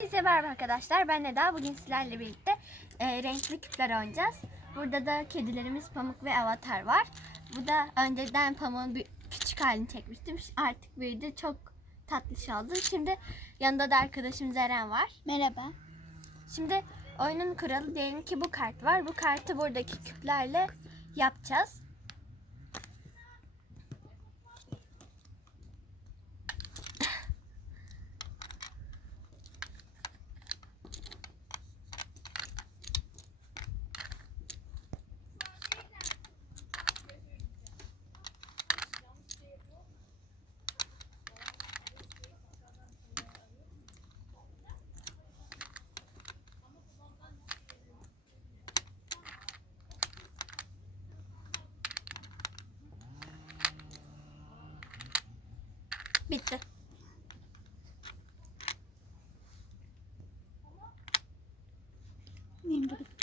Herkese merhaba arkadaşlar. Ben Eda. Bugün sizlerle birlikte e, renkli küpler oynayacağız. Burada da kedilerimiz Pamuk ve Avatar var. Bu da önceden Pamuk'un bir küçük halini çekmiştim. Artık büyüdü. Çok tatlış oldu. Şimdi yanında da arkadaşım Zeren var. Merhaba. Şimdi oyunun kuralı diyelim ki bu kart var. Bu kartı buradaki küplerle yapacağız. Bitti. Benim de bitti.